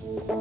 Selamat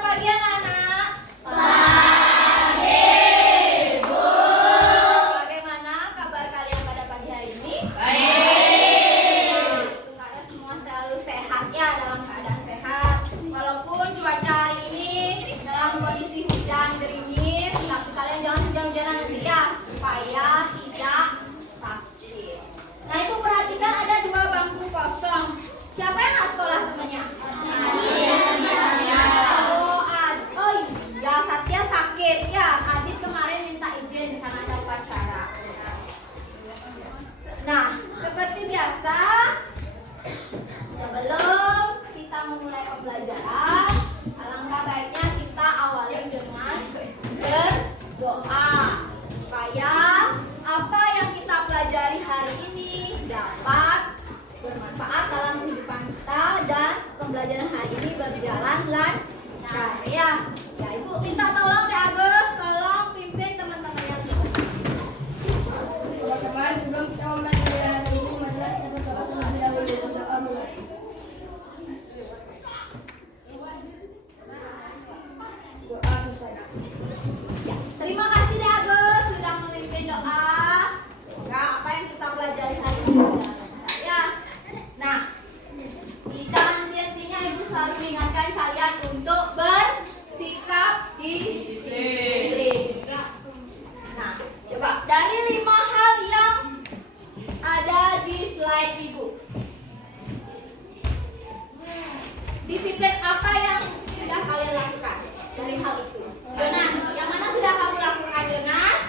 pagi anak-anak. Bagaimana kabar kalian pada pagi hari ini? Semoga semua selalu sehat ya, dalam keadaan sehat. Walaupun cuaca hari ini dalam kondisi hujan gerimis, tapi kalian jangan hujan-hujanan nanti ya, supaya tidak sakit. Nah, Ibu perhatikan ada 2 bangku kosong. Siapa yang nggak sekolah temannya? Ya, Satya sakit ya. Adit kemarin minta izin karena ada upacara. Nah, seperti biasa, sebelum kita memulai pembelajaran, alangkah baiknya kita awali dengan berdoa supaya apa yang kita pelajari hari ini dapat bermanfaat dalam kehidupan kita dan pembelajaran hari ini berjalan lancar ya. Ya, Ibu minta tolong deh Agus, tolong pimpin teman-teman yang di sini. Teman-teman, sebelum kita memulai pembelajaran hari ini, marilah kita berdoa terlebih dahulu. Berdoa mulai. Doa selesai. Ya, terima kasih deh Agus sudah memimpin doa. Semoga apa yang kita pelajari hari ini berjalan lancar ya. Nah, kita henti-hentinya Ibu selalu mengingatkan kalian untuk bersikap disiplin. Nah, coba dari 5 hal yang ada di slide Ibu. Disiplin apa yang sudah kalian lakukan dari hal itu? Jonas, yang mana sudah kamu lakukan Jonas?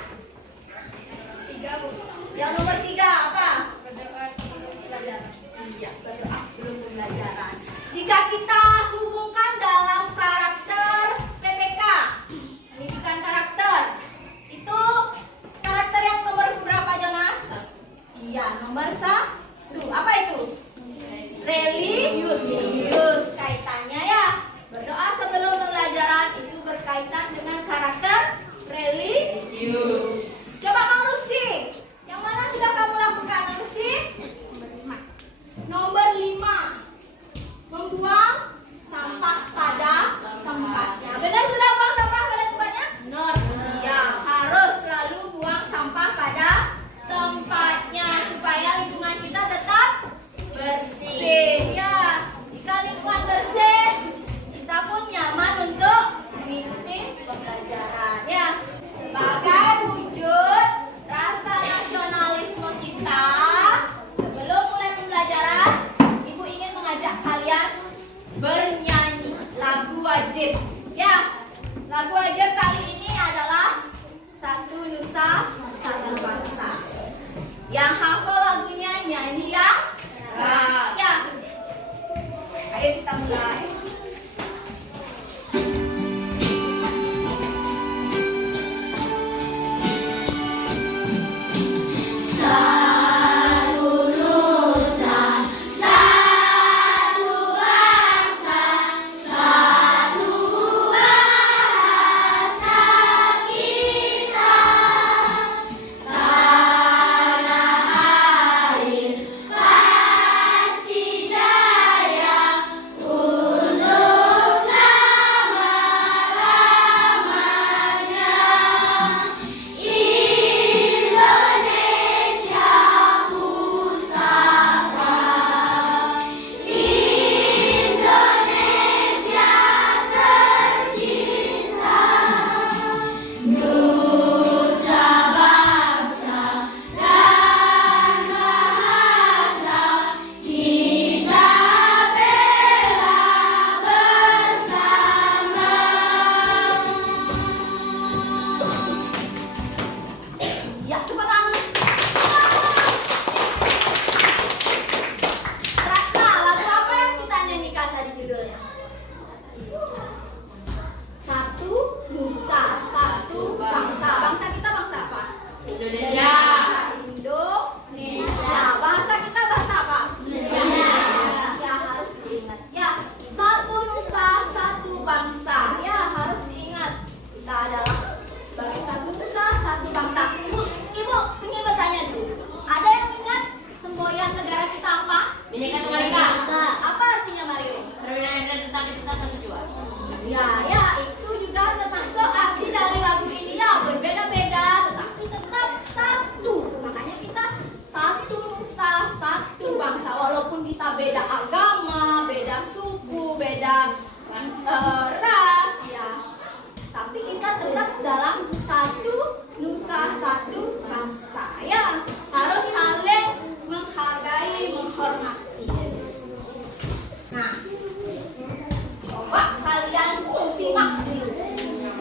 3, Bu. Yang nomor 3 apa? Berdoa sebelum pembelajaran. Iya, berdoa sebelum pembelajaran. Jika kita hubungkan dalam karakter PPK, pendidikan karakter, itu karakter yang nomor berapa Jonas? Iya, nomor 1. Apa itu? Religius. Kaitannya ya. Berdoa sebelum pembelajaran itu berkaitan dengan karakter religius. Coba Mang Rusdi, yang mana sudah kamu lakukan Mang Rusdi? Nomor 5. Membuang sampah pada tempatnya. Benar sudah buang sampah pada tempatnya? Benar. Ya, harus selalu buang sampah pada tempatnya supaya lingkungan kita tetap bersih. Ya, jika lingkungan bersih, kita pun nyaman untuk mengikuti pembelajaran. Ya, sebagai wujud Indonesia. Indonesia. Bahasa kita bahasa apa? Indonesia. Harus diingat ya. Satu nusa, satu bangsa. Ya harus diingat. Kita adalah sebagai satu nusa, satu bangsa. Ibu ingin bertanya dulu. Ada yang ingat semboyan negara kita apa? Bhinneka Tunggal Ika. Apa artinya Mario? Perbedaan dan tetapi kita satu jua. Ya, itu juga termasuk arti dari lagu ini ya. Berbeda-beda tetapi tetap satu. Makanya kita satu nusa, satu bangsa. Walaupun kita beda agama, beda suku, beda ras ya. Tapi kita tetap dalam satu nusa, satu bangsa ya. Harus saling menghargai, menghormati. Nah, coba kalian simak dulu.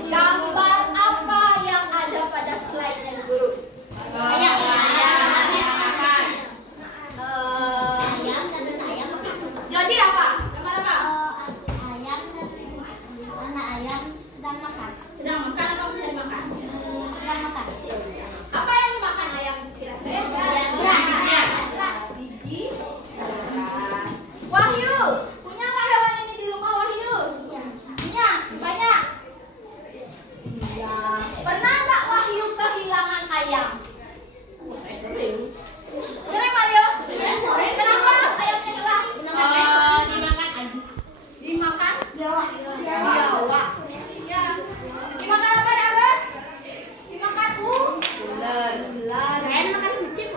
Gambar apa yang ada pada slide-nya guru? Ayam makan. Ayam dan ayam. Jadi apa? Gambar apa? Ayam dan anak ayam sedang makan. Sedang makan apa mencari makan? Sedang makan. Apa yang dimakan ayam kira-kira? Giginya. Gigi. Wahyu, punya nggak hewan ini di rumah Wahyu? Punya, banyak. Iya. Pernah nggak Wahyu kehilangan ayam? Saya sering. Sering Mario? Sering. Kenapa ayamnya hilang? Dimakan anjing. Dimakan? Biawak. Biawak. Ya. Dimakan apa ya guys? Dimakan Ular. ular. Saya makan kucing.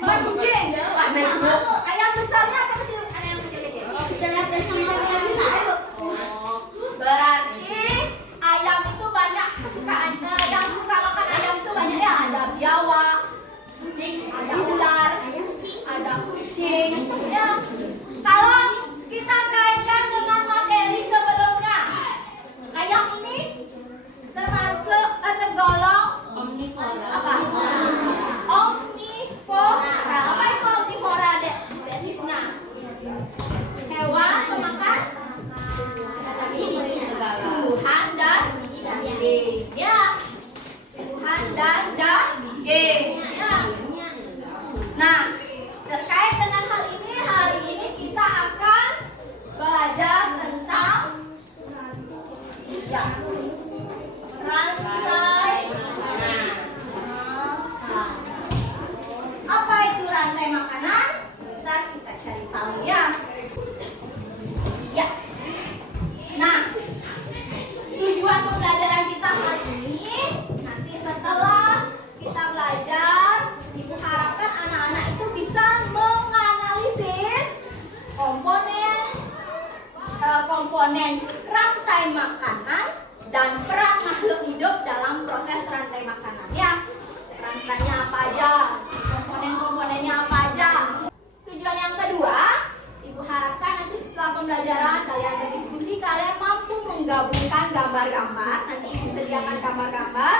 Bukan kucing. Bego. Ayam besarnya apa kecil? Ada yang kecil-kecil. Jelas dan sama ayam besar. Oh, berarti ayam itu banyak kesukaannya. Yang suka makan ayam itu banyak ya. Ada biawak, ada ular, ada kucing. Ya. Kalau kita kaitkan dengan materi sebelumnya, ayam ini termasuk tergolong Omnivora. apa? Omnivora. Apa itu omnivora, Dek? Tisna. Hewan pemakan Tuhan dan daging. Ya. Tuhan dan daging. Ya. Nah, terkait dengan hal ini, hari ini kita akan belajar tentang ya, rantai makanan. Apa itu rantai makanan? Ntar kita cari tahu ya. Ya. Nah, tujuan pembelajaran kita hari ini nanti setelah kita belajar, Ibu harapkan anak-anak itu bisa menganalisis komponen rantai makanan dan peran makhluk hidup dalam proses rantai makanan ya. Rantainya apa aja, komponen-komponennya apa aja. Tujuan yang kedua, Ibu harapkan nanti setelah pembelajaran kalian berdiskusi, kalian mampu menggabungkan gambar-gambar. Nanti Ibu sediakan gambar-gambar.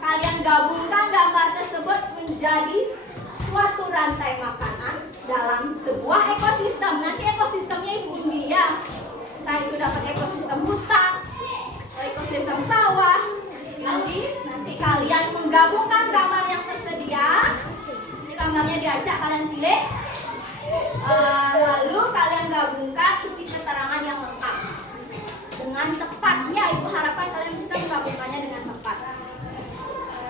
Kalian gabungkan gambar tersebut menjadi suatu rantai makanan dalam sebuah ekosistem. Nanti ekosistemnya Ibu undi ya. Entah itu dapat ekosistem hutan, ekosistem sawah. Nanti kalian menggabungkan gambar yang tersedia. Ini gambarnya diacak, kalian pilih. Lalu kalian gabungkan isi keterangan yang lengkap dengan tepat. Ya, Ibu harapkan kalian bisa menggabungkannya dengan tepat.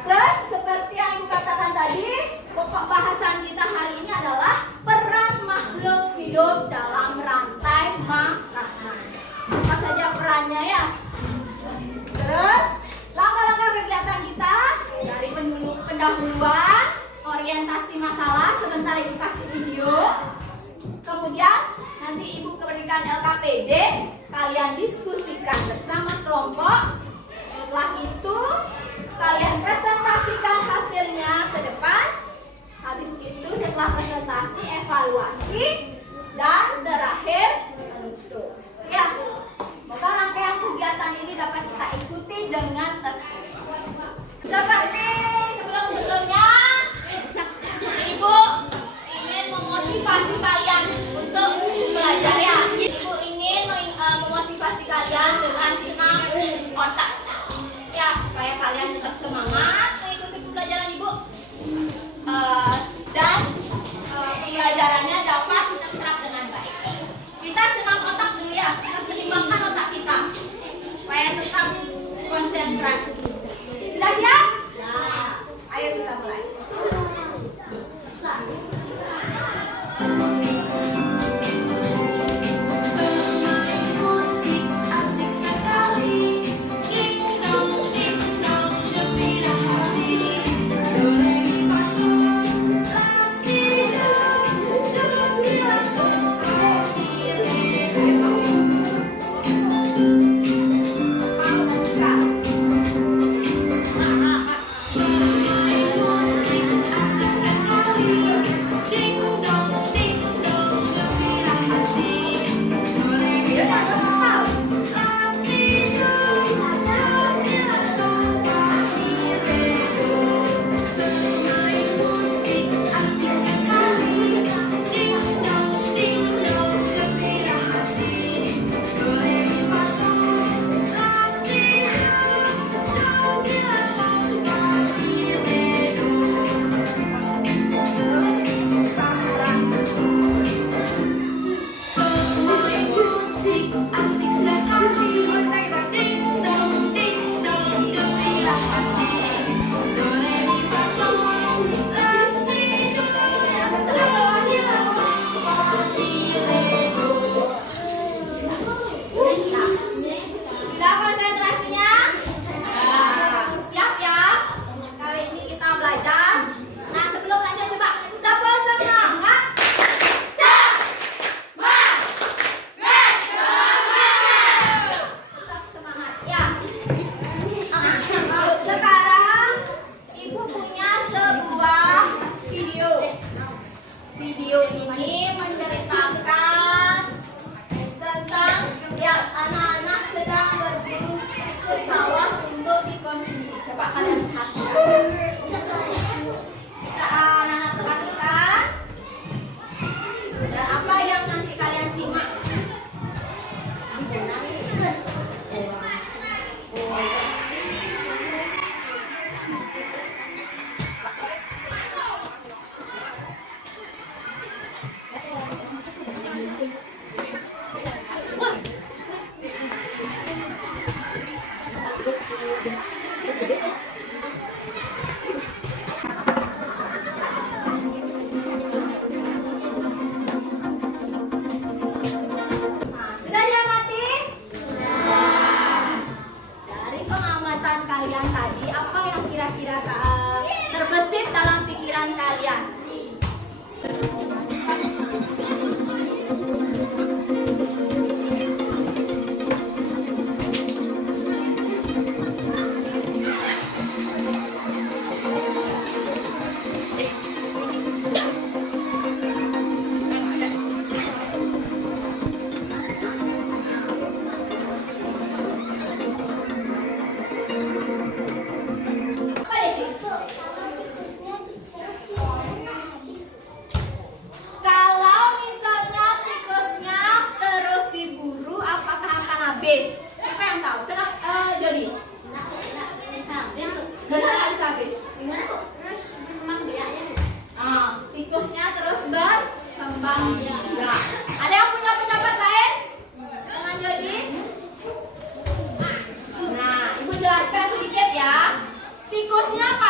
Terus seperti yang Ibu katakan tadi, pokok bahasan kita hari ini adalah peran makhluk hidup dalam rantai makanan. Apa saja perannya ya? Terus langkah-langkah kegiatan kita dari pendahuluan, orientasi masalah, sebentar Ibu kasih video. Kemudian nanti Ibu berikan LKPD, kalian diskusikan bersama kelompok. Setelah itu kalian presentasikan hasilnya ke depan. Habis itu setelah presentasi evaluasi dan terakhir menutup. Ya, maka rangkaian kegiatan ini dapat kita ikuti dengan tertib. Seperti sebelum-sebelumnya, Ibu ingin memotivasi kalian untuk belajar ya. Ibu ingin memotivasi kalian dengan senam otak. Ya, supaya kalian tetap semangat mengikuti pembelajaran Ibu.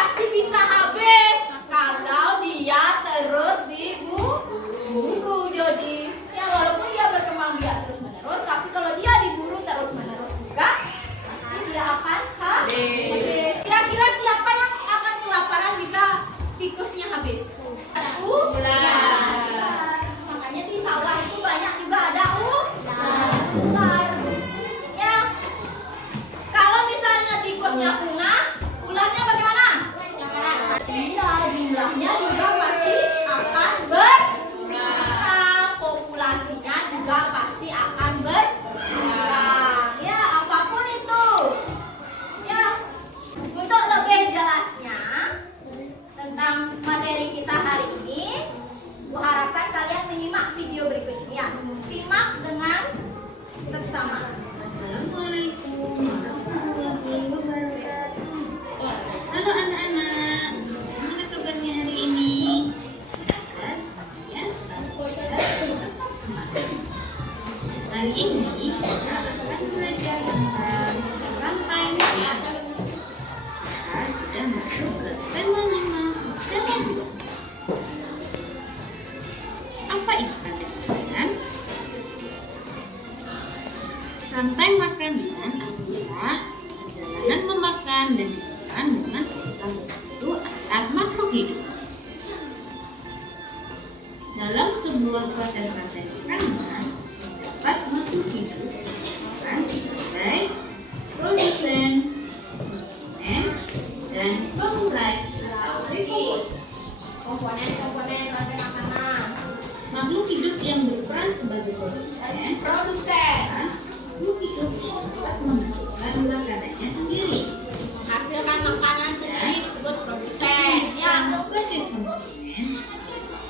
pasti bisa habis kalau dia terus diburu. Jadi ya walaupun dia berkembang biak terus menerus, tapi kalau dia diburu terus menerus juga pasti dia akan habis. Kira-kira siapa yang akan kelaparan jika tikusnya habis? Ular. Makanya di sawah itu banyak juga ada ular. Ya. Kalau misalnya tikusnya punah, ularnya bagaimana? Iya, jumlahnya juga pasti akan berkurang. Populasinya juga pasti akan berkurang. Ya, apapun itu. Ya, untuk lebih jelasnya tentang materi kita hari ini, Bu harapkan kalian menyimak video berikut ini ya. Simak dengan seksama. Assalamualaikum warahmatullahi wabarakatuh. Halo anak-anak, gimana kabarnya hari ini? Ya, tetap semangat. Hari ini kita akan belajar tentang rantai makanan. Kita sudah masuk ke tema 5 subset yang 2. Apa itu rantai makanan? Rantai makanan adalah perjalanan memakan dan dimakan dengan urutan tertentu antar makhluk hidup. Dalam sebuah proses rantai makanan, terdapat makhluk hidup yang sebagai produsen, konsumen, dan pengurai atau dekomposer. Komponen rantai makanan. Makhluk hidup yang berperan sebagai produsen makhluk hidup yang dapat menghasilkan makanannya sendiri. Menghasilkan makanan sendiri disebut produsen. Ya, Sebagai konsumen,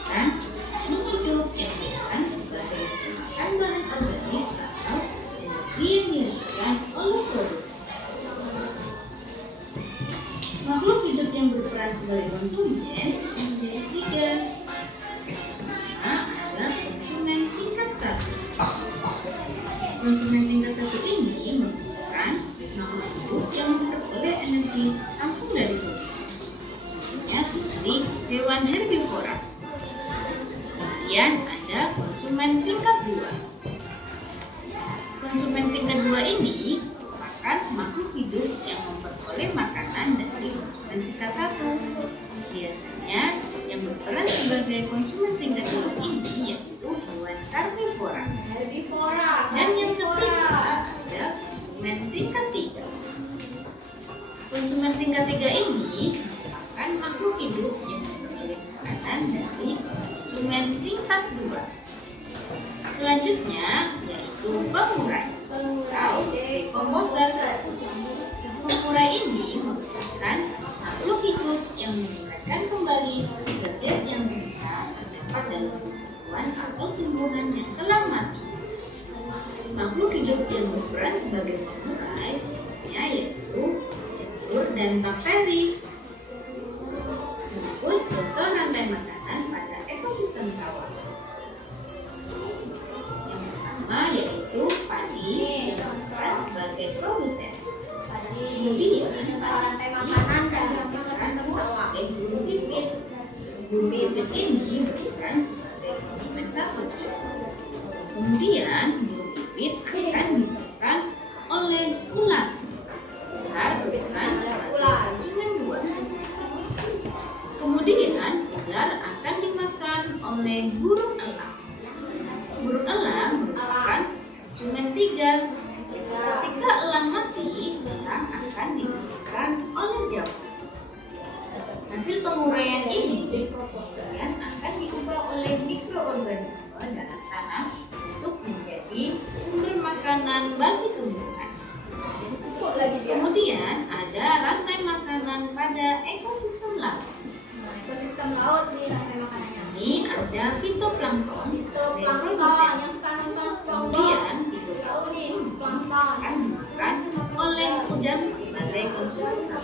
kan makhluk hidup yang berperan sebagai pemakan bahan organik atau energi yang dihasilkan oleh produsen. Makhluk hidup yang berperan sebagai konsumen menjadi 3. Ada konsumen tingkat 1. Konsumen tingkat 1 ini merupakan makhluk hidup yang memperoleh energi langsung dari produksi. Contohnya seperti hewan herbivora. Kemudian ada konsumen tingkat 2. Konsumen tingkat 2 ini merupakan makhluk hidup yang memperoleh makanan dari konsumen tingkat 1. Biasanya yang berperan sebagai konsumen tingkat 2 ini yaitu hewan karnivora. Dan yang ketiga ada konsumen tingkat 3. Konsumen tingkat 3 ini merupakan makhluk hidup yang memperoleh makanan dari konsumen tingkat 2. Selanjutnya yaitu pengurai atau dekomposer. Pengurai ini merupakan makhluk hidup yang menguraikan kembali zat yang semula terdapat dalam tumbuhan atau tumbuhan yang telah mati. Makhluk hidup yang berperan sebagai pengurai contohnya yaitu jamur dan bakteri. Berikut contoh rantai makanan pada ekosistem sawah. Yang pertama yaitu padi yang berperan sebagai produsen. Kemudian rantai makanan dari ekosistem sawah. burung pipit. Burung pipit ini berperan sebagai konsumen 1. Kemudian burung pipit akan dimakan oleh ular. Ular berperan sebagai konsumen 2. Kemudian ular akan dimakan oleh burung elang. Burung elang merupakan konsumen 3. Ketika elang mati, elang akan dimakan oleh jamur. Hasil penguraian ini kemudian akan diubah oleh mikroorganisme dalam tanah untuk menjadi sumber makanan bagi tumbuhan. Kemudian ada rantai makanan pada ekosistem laut. Ekosistem laut nih rantai makanannya. Ini ada fitoplankton sebagai Plankton produsen. yang suka nonton SpongeBob. Kemudian fitoplankton Tahu nih, ini plankton. akan dimakan oleh udang sebagai konsumen 1.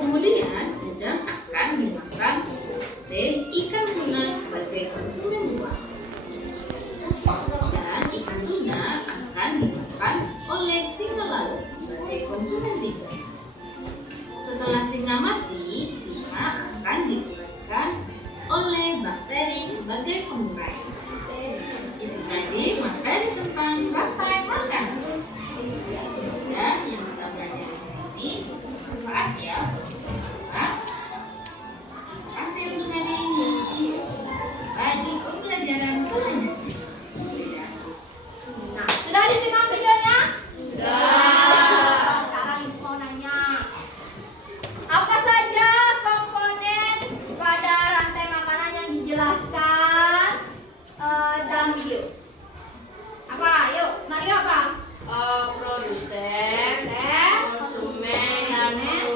Kemudian udang akan dimakan oleh ikan tuna sebagai konsumen 2. Dan ikan tuna akan dimakan oleh singa laut sebagai konsumen 3.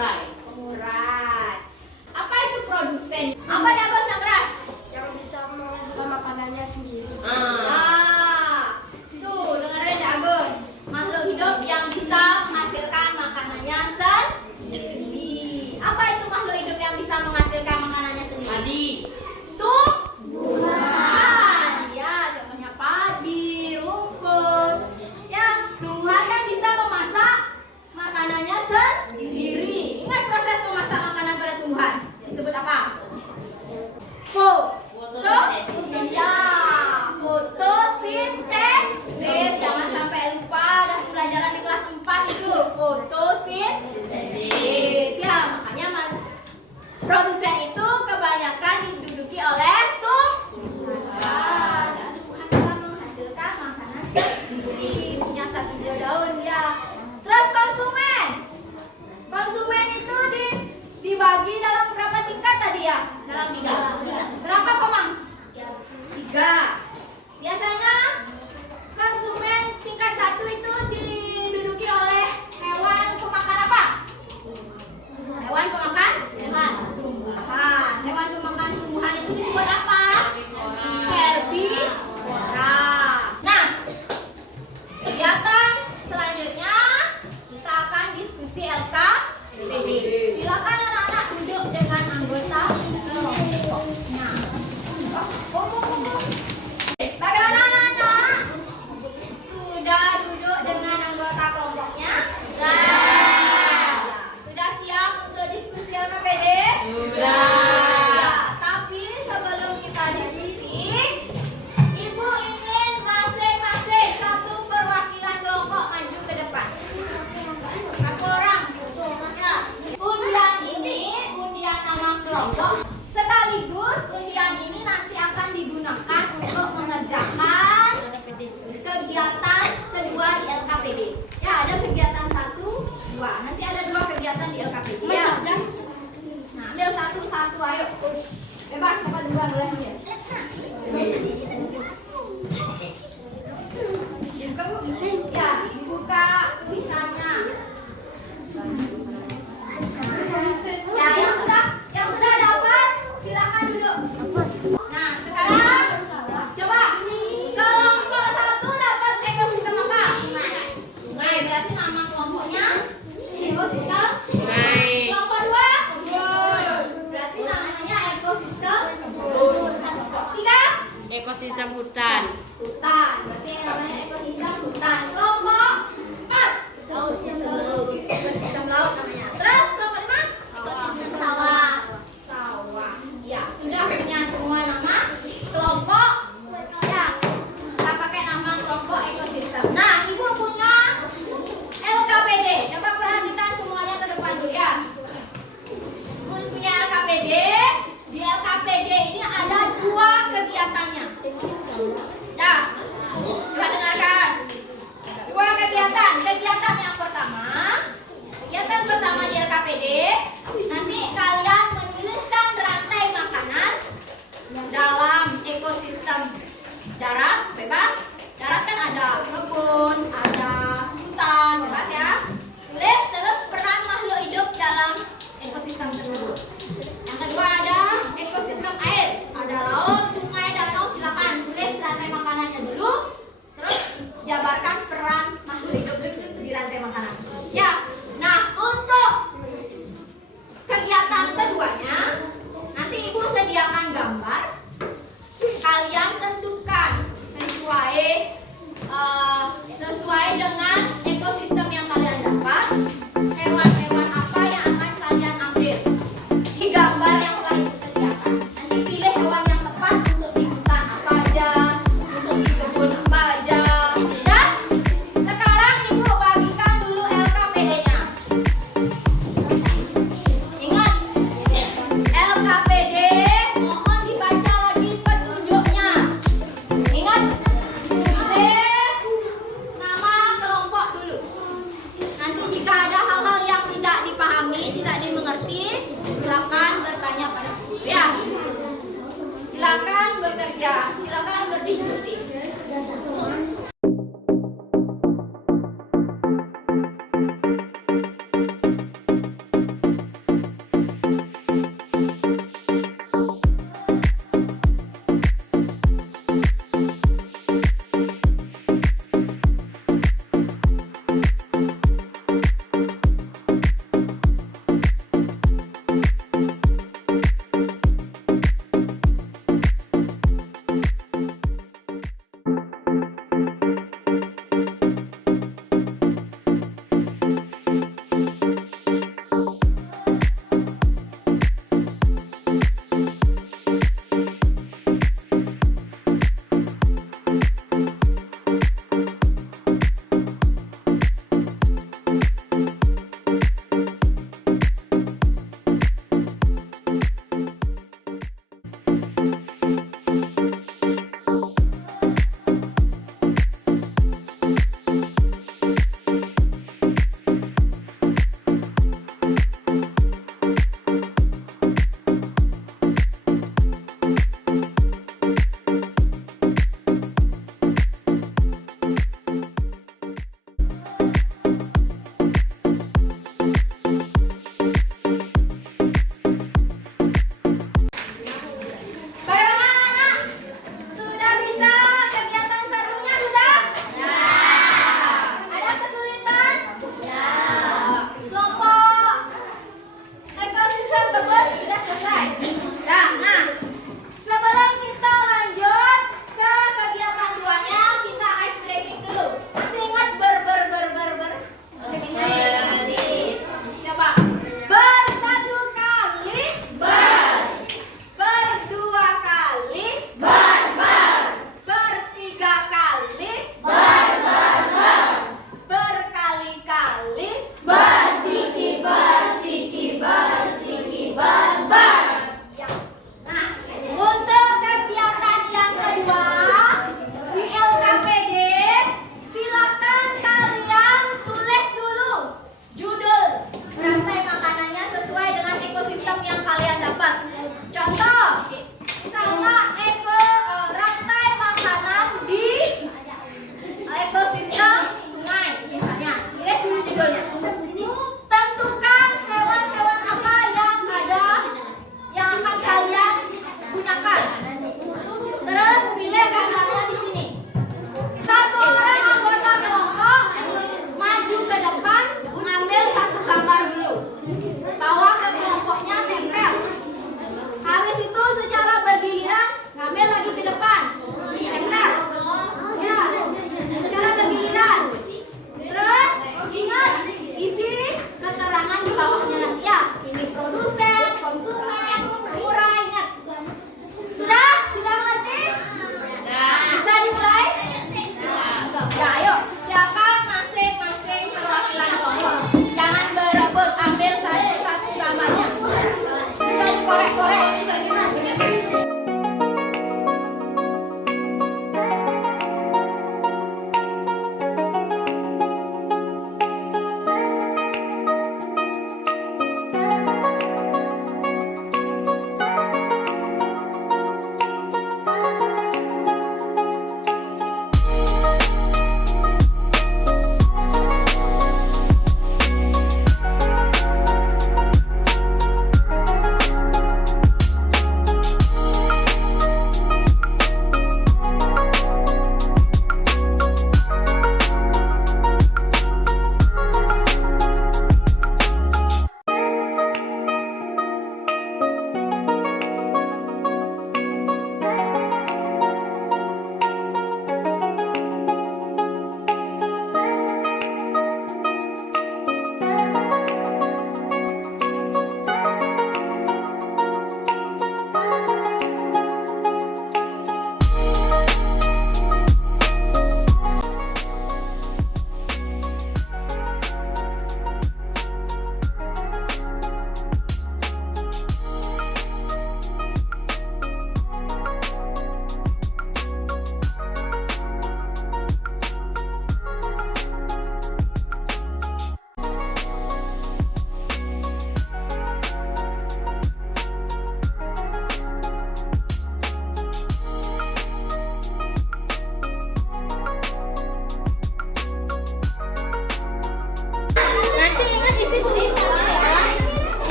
Pengurai. Pengurai. Apa itu produsen? Apa nih Agus yang keras? Yang bisa menghasilkan makanannya sendiri. Tuh dengerin ya Agus. Makhluk hidup yang bisa menghasilkan makanannya sendiri. Apa itu makhluk hidup yang bisa menghasilkan makanannya sendiri? Padi. Tumbuhan. Ya, contohnya padi, rumput. Ya, tumbuhan kan bisa memasak makanannya sendiri. Ingat proses memasak makanan pada tumbuhan? Disebut apa? Fotosintesis. Ya, fotosintesis. Jangan sampai lupa, udah pelajaran di kelas 4 itu fotosintesis. Ya, makanya produsen itu kebanyakan diduduki oleh tumbuhan. Dan tumbuhan bisa menghasilkan makanan sendiri. Punya satu daun ya. Terus konsumen. Konsumen itu dibagi dalam berapa tingkat tadi ya? Dalam 3. Berapa Komang? 3. Biasanya konsumen tingkat 1 itu diduduki oleh hewan pemakan apa? Hewan pemakan? Tumbuhan. Hewan pemakan tumbuhan itu disebut apa? Herbivora. Nah, kegiatan selanjutnya kita akan diskusi LKPD. Silakan anak-anak duduk dengan anggota kelompoknya. Bagaimana anak-anak? Sudah duduk dengan anggota kelompoknya? Sudah siap untuk diskusi LKPD? Ya, tapi sebelum kita diskusi, Ibu ingin masing-masing satu perwakilan kelompok maju ke depan. Satu orang. Ya. Undian ini undian nama kelompok. Sekaligus undian ini nanti akan digunakan untuk mengerjakan kegiatan kedua di LKPD. Ya, ada kegiatan 1, 2. Nanti ada 2 kegiatan di LKPD. Ya. Nah, ambil satu-satu, ayo. Bebas, siapa duluan boleh ambil. Ya, dibuka tulisannya. Ya, yang sudah dapat silakan duduk. Nah, sekarang coba kelompok 1 dapat ekosistem apa? Sungai. Berarti nama kelompoknya ekosistem Sungai. Kelompok 2 kebun. Berarti namanya ekosistem kebun. Kelompok 3 Ekosistem hutan. hutan. Berarti namanya ekosistem hutan. Kelompok 4 ekosistem laut namanya. Terus kelompok 5 ekosistem sawah. Sawah. Ya, sudah punya semua nama kelompok. Ya, kita pakai nama kelompok ekosistem. Nah, Ibu punya LKPD. Coba perhatikan semuanya ke depan dulu ya. Ibu punya LKPD. Di LKPD ini ada 2 kegiatannya. Dah, coba dengarkan. 2 kegiatan. Kegiatan yang pertama, kegiatan pertama di LKPD, nanti kalian menuliskan rantai makanan dalam ekosistem darat, bebas. Darat kan ada kebun, ada hutan, bebas ya. Tulis terus peran makhluk hidup dalam ekosistem tersebut. Yang kedua ada ekosistem air, ada laut, sungai, danau. Silakan tulis rantai makanannya dulu, terus jabarkan peran makhluk hidup di rantai makanan. Ya, nah untuk kegiatan keduanya nanti Ibu sediakan gambar. Kalian tentukan sesuai dengan ekosistem yang kalian dapat. Hewan-hewan apa yang akan kalian ambil di gambar yang telah Ibu sediakan. Nanti pilih hewan yang tepat untuk di hutan apa aja, untuk di kebun apa aja. Dan sekarang Ibu bagikan dulu LKPD-nya. Ingat, LKPD mohon dibaca lagi petunjuknya. Ingat, tulis nama kelompok dulu. Nanti jika ada hal-hal yang tidak dipahami, tidak dimengerti, silakan bertanya pada guru ya. Silakan bekerja, silakan berdiskusi.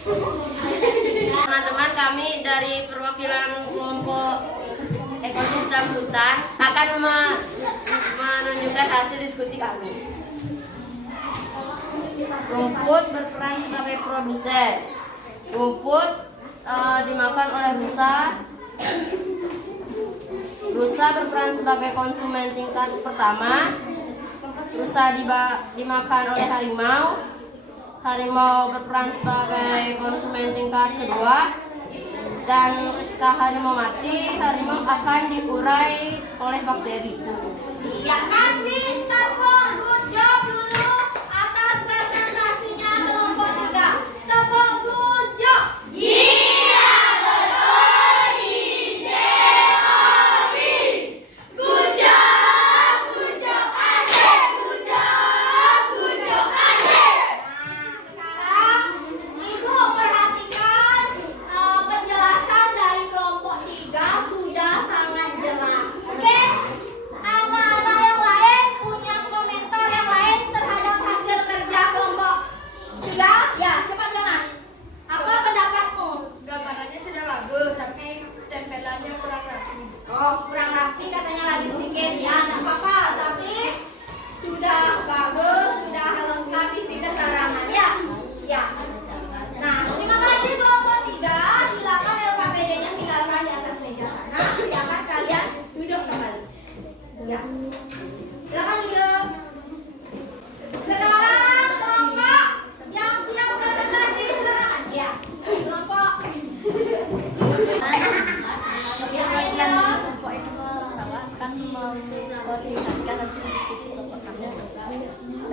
Teman-teman, kami dari perwakilan kelompok ekosistem hutan akan menunjukkan hasil diskusi kami. Rumput berperan sebagai produsen. Rumput dimakan oleh rusa. Rusa berperan sebagai konsumen tingkat pertama. Rusa dimakan oleh harimau. Harimau berperan sebagai konsumen tingkat kedua, dan ketika harimau mati, harimau akan diurai oleh bakteri. Terima kasih, tepuk good job dulu atas presentasinya kelompok 3. Tepuk good job. Iya, betul, ideologi. Good job, asik, good job, asik. Nah, sekarang Ibu perhatikan penjelasan dari kelompok 3 sudah sangat jelas. Oke? Anak-anak yang lain punya komentar yang lain terhadap hasil kerja kelompok 3? Ya, cepat Jonas. Apa pendapatmu? Gambarannya sudah bagus, tapi tempelannya kurang rapi. Oh, kurang rapi katanya lagi sedikit. Ya, nggak apa-apa. Tapi sudah bagus, sudah lengkap isi keterangan ya. Ya. Nah, terima kasih kelompok 3. Silakan LKPD-nya tinggalkan di atas meja sana. Silakan kalian duduk kembali. Ya. Silakan duduk. Sekarang kelompok yang siap presentasi silakan. Ya. Kelompok. Ya, ayo. Kelompok ekosistem sawah akan mengkoordinasikan hasil diskusi kelompok kami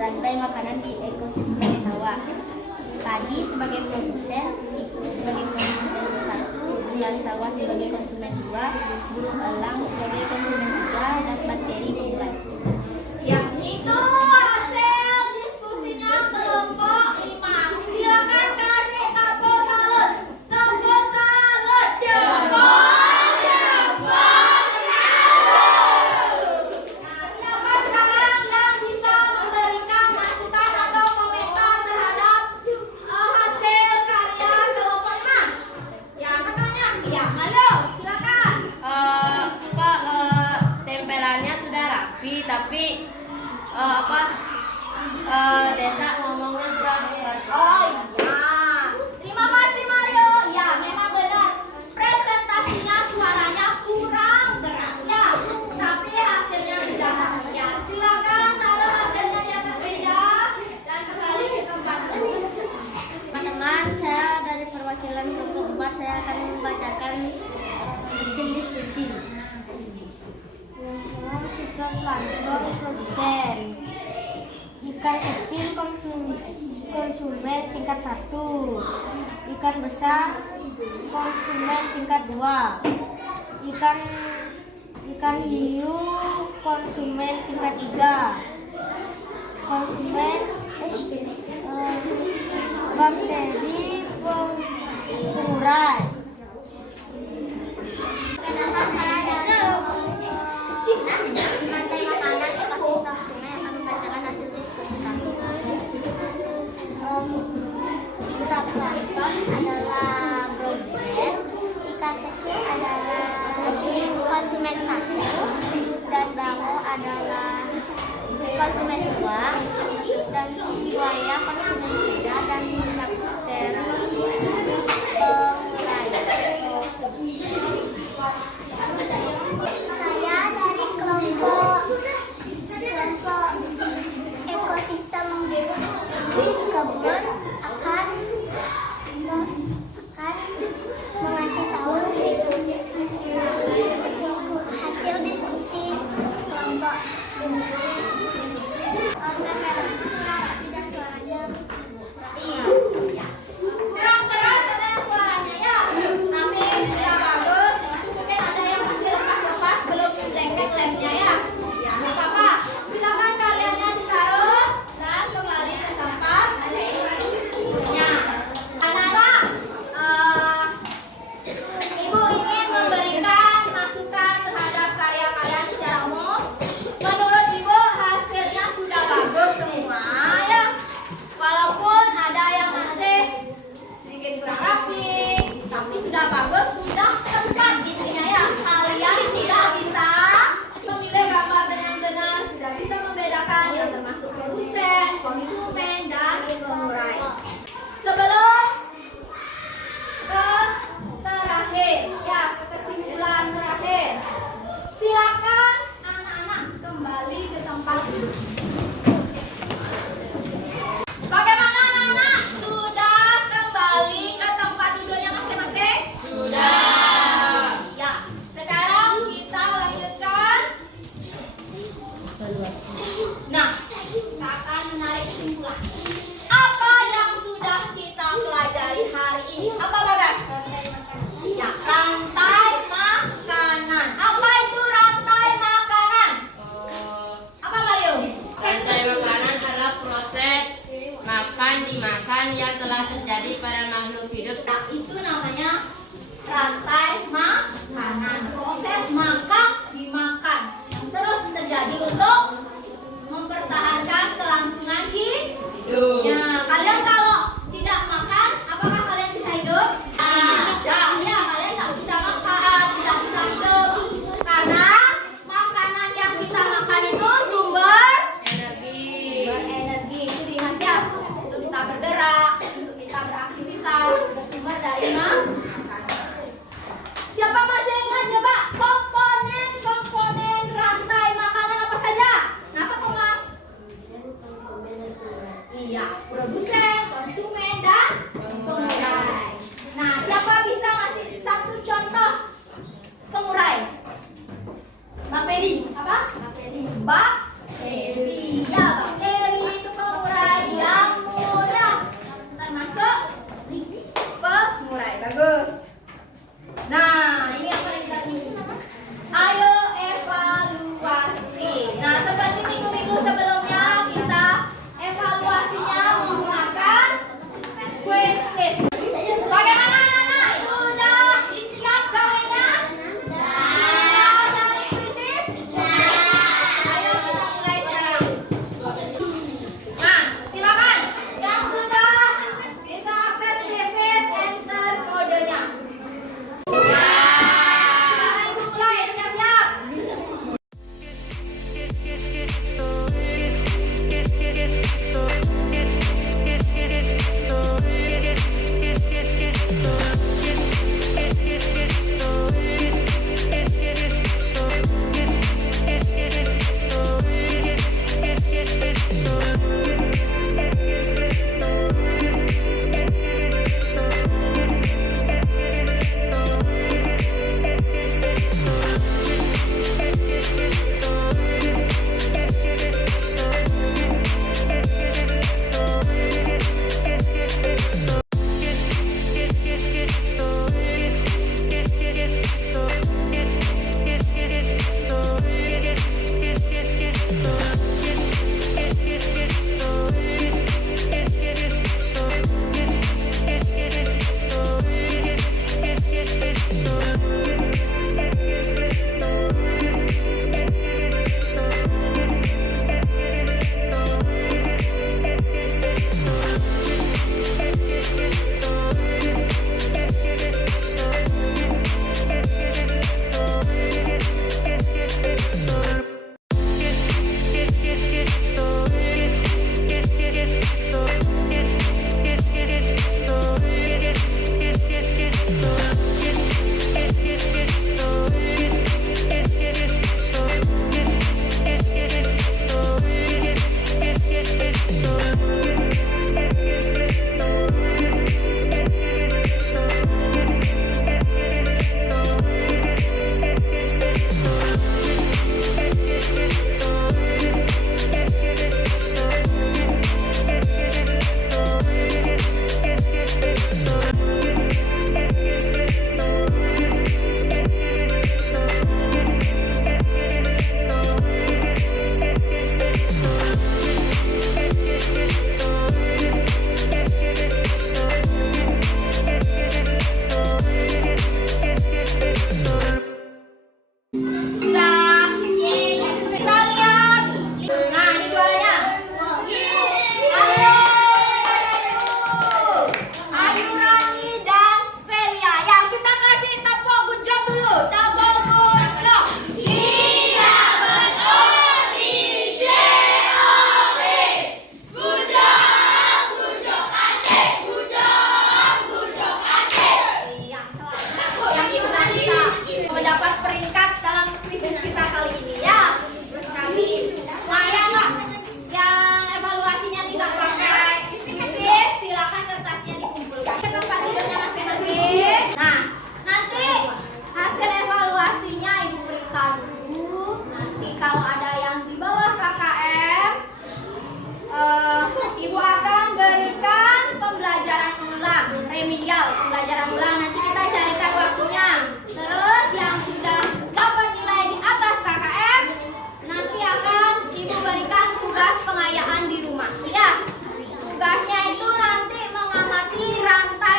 rantai makanan di ekosistem sawah. Padi sebagai produsen, tikus sebagai konsumen 1, bulan sawah sebagai konsumen 2, burung elang sebagai konsumen 3, dan bakteri pengurai. Ya, itu hasil diskusinya kelompok 5. Silakan kasih tepuk salut. Tepuk salut. Nah, siapa sekarang yang bisa memberikan masukan atau komentar terhadap hasil karya kelompok 5? Ya, katanya. Ya, halo, silakan. Tempelannya sudah rapi, tapi desa ngomongnya kurang keras. Oh iya, terima kasih Mario. Ya, memang benar. Presentasinya suaranya kurang keras ya, tapi hasilnya sudah rapi ya. Silakan taruh hasilnya di atas meja dan kembali ke tempatnya. Teman-teman, saya dari perwakilan kelompok 4, saya akan membacakan hasil diskusi. Yang pertama, ikan plankton produsen. Ikan kecil konsumen tingkat 1. Ikan besar konsumen tingkat 2. Ikan hiu konsumen tingkat 3. Konsumen bakteri pengurai. Perkenalkan saya dari rantai makanan ekosistem sungai akan membacakan hasil diskusi kami. Ikan plankton adalah produsen, ikan kecil adalah konsumen 1, dan bango adalah konsumen 2, dan buaya konsumen 3, dan bakteri pengurai. Saya dari kelompok ekosistem kebun akan mengasih tahu hasil diskusi kelompok. Tidak suaranya hidup. Nah, itu namanya rantai makanan. Proses makan dimakan yang terus terjadi untuk mempertahankan kelangsungan hidup. Nah, kalian kalau tidak makan, apakah kalian bisa hidup? Ya, kalian tak bisa makan, tidak bisa hidup. Karena makanan yang kita makan itu sumber energi. Itu diingat ya. Untuk kita bergerak, untuk kita beraktivitas, bersumber dari makanan. Siapa masih ingat coba komponen rantai makanan apa saja? Kenapa Komar? Iya, produsen, konsumen, dan pengurai. Nah, siapa bisa ngasih satu contoh pengurai? Bakteri. Apa? Bakteri. Ya, bakteri itu pengurai yang murah. Termasuk pengurai. Bagus. Nah, ini apa yang kita tunggu? Ayo evaluasi. Nah, seperti minggu-minggu sebelumnya kita evaluasinya menggunakan quiz. Bagaimana anak-anak? Sudah siap gawennya? Sudah dari quiz? Ayo kita mulai sekarang. Nah, silakan. Yang sudah bisa akses quiz, enter kodenya. Sekarang ibu mulai, siap-siap.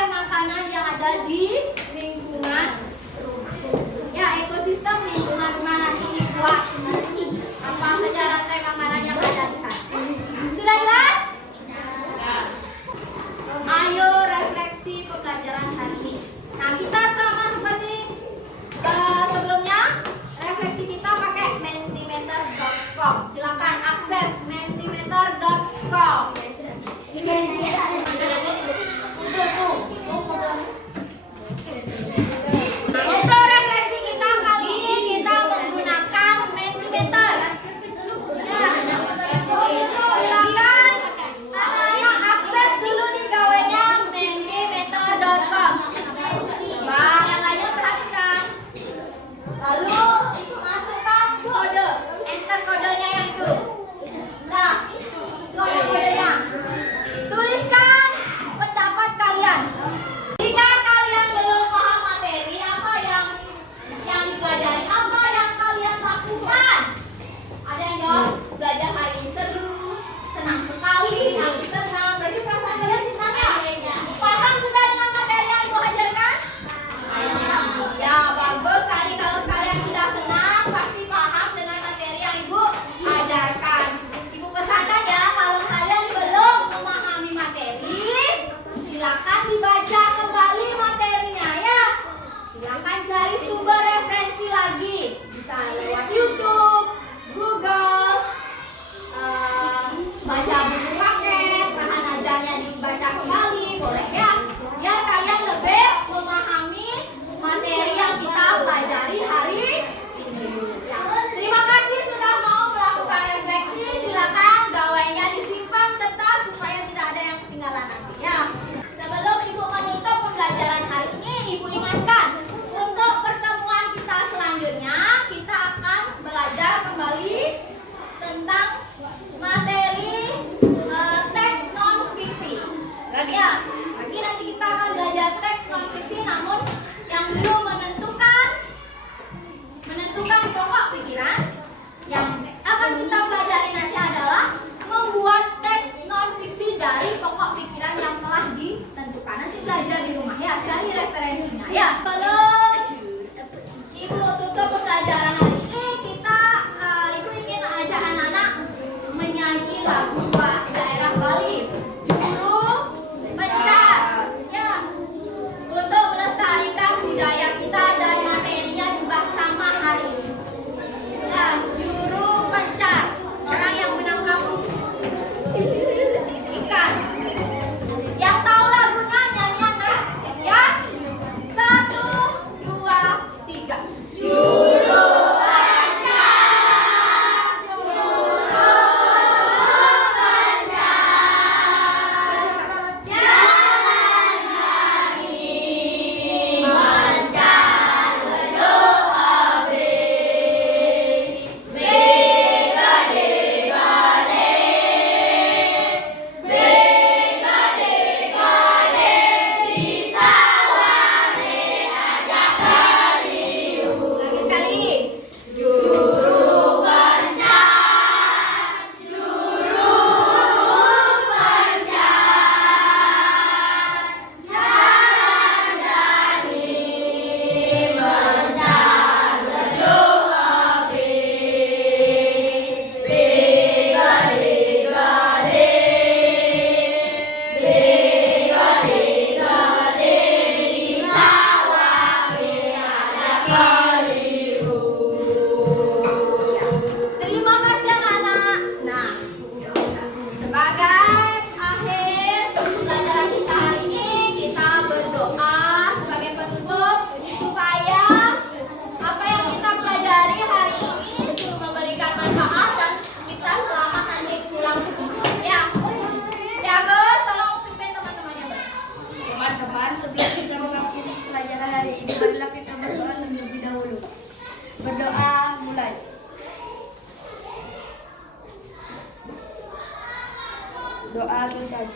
makanan ada di lingkungan rumah. Ya, ekosistem lingkungan rumah nanti dibuat apa saja rantai makanan yang ada di sana. Sudah jelas? Ayo refleksi pembelajaran hari ini. Nah, kita sama seperti sebelumnya, refleksi kita pakai mentimeter.com. Silakan akses mentimeter.com. Untuk refleksi kita kali ini kita menggunakan mentimeter. Silakan anak-anak akses dulu nih gawainya mentimeter.com. Coba yang lainnya perhatikan. Lalu masukkan kode, enter kodenya yang itu. Nah, kode-kodenya. Tuliskan pendapat kalian. Jika kalian belum paham materi apa yang dipelajari, apa yang kalian lakukan? Ada yang jawab, belajar hari ini seru, senang sekali, aku senang. Berarti perasaan kalian senang ya? Paham sudah dengan materi yang Ibu ajarkan? Ya, bagus sekali. Kalau kalian sudah senang, pasti paham dengan materi yang Ibu ajarkan. Ibu pesankan ya, kalau kalian belum memahami materi, silakan dibaca kembali materinya ya. Silakan cari sumber referensi lagi. Bisa lewat YouTube, Google, baca buku paket, bahan ajarnya dibaca kembali, boleh ya. Biar kalian lebih memahami materi yang kita pelajari hari ini. Ya. Terima kasih sudah mau melakukan refleksi. Silakan gawainya disimpan tetap supaya tidak ada yang ketinggalan nanti ya. Sebelum Ibu menutup pembelajaran hari ini, Ibu ingatkan untuk pertemuan kita selanjutnya kita akan belajar kembali tentang materi teks non fiksi. Ya, lagi nanti kita akan belajar teks non fiksi, namun yang dulu menentukan pokok pikiran. Yang akan kita pelajari nanti adalah membuat teks non fiksi dari pokok pikiran yang telah ditentukan. Nanti belajar di rumah ya, cari referensinya ya. Belum Ibu tutup pembelajaran hari ini, Ibu ingin ajak anak-anak menyanyi lagu daerah Bali, Juru Pencar ya, untuk melestarikan budaya kita dan materinya juga sama hari ini. Ya, Juru Pencar, orang yang menang kampung ikan. Yang tahu lagunya nyanyian keras ya. 1, 2, 3. Juru lagi sekali. Terima kasih anak-anak. Nah, sebagai akhir pembelajaran kita hari ini, kita berdoa sebagai penutup supaya apa yang kita pelajari hari ini memberikan manfaat dan kita selamat nanti pulang ke rumah. Ya, Agus, tolong pimpin teman-temannya. Teman-teman, sebelum kita mengakhiri pelajaran hari ini, marilah kita berdoa terlebih dahulu. Berdoa mulai. Doa selesai.